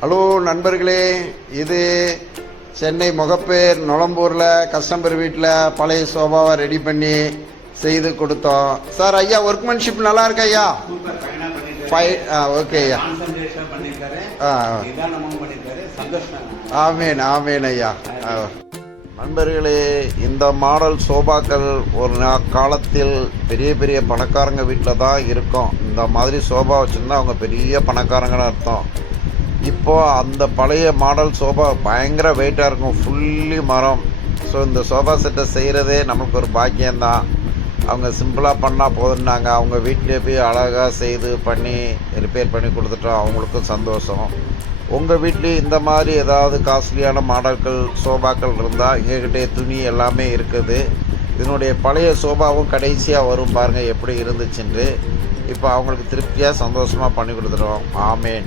Hello நண்பர்களே, இது Chennai Mogappair நொளம்பூரில் customer வீட்டில் பழைய சோபாவை ரெடி பண்ணி செய்து கொடுத்தோம். சார் ஐயா, ஒர்க்மேன்ஷிப் நல்லா இருக்கு ஐயா? ஓகே ஐயா. ஆமேன் ஆமேன் ஐயா. நண்பர்களே, இந்த மாடல் சோபாக்கள் ஒரு காலத்தில் பெரிய பெரிய பணக்காரங்க வீட்டில் தான் இருக்கும். இந்த மாதிரி சோபா வச்சுருந்தா அவங்க பெரிய பணக்காரங்கன்னு அர்த்தம். இப்போது அந்த பழைய மாடல் சோபா பயங்கர வெயிட்டாக இருக்கும், ஃபுல்லி மரம். ஸோ இந்த சோபா செட்டை செய்கிறதே நமக்கு ஒரு பாக்கியம்தான். அவங்க சிம்பிளாக பண்ணால் போதுன்னாங்க. அவங்க வீட்டிலே போய் அழகாக செய்து பண்ணி ரிப்பேர் பண்ணி கொடுத்துட்டோம், அவங்களுக்கும் சந்தோஷம். உங்கள் வீட்லேயும் இந்த மாதிரி ஏதாவது காஸ்ட்லியான மாடல்கள் சோபாக்கள் இருந்தால் எங்ககிட்டே துணி எல்லாமே இருக்குது. இதனுடைய பழைய சோபாவும் கடைசியாக வரும் பாருங்கள் எப்படி இருந்துச்சுன்று. இப்போ அவங்களுக்கு திருப்தியாக சந்தோஷமாக பண்ணி கொடுத்துட்டோம். ஆமேன்.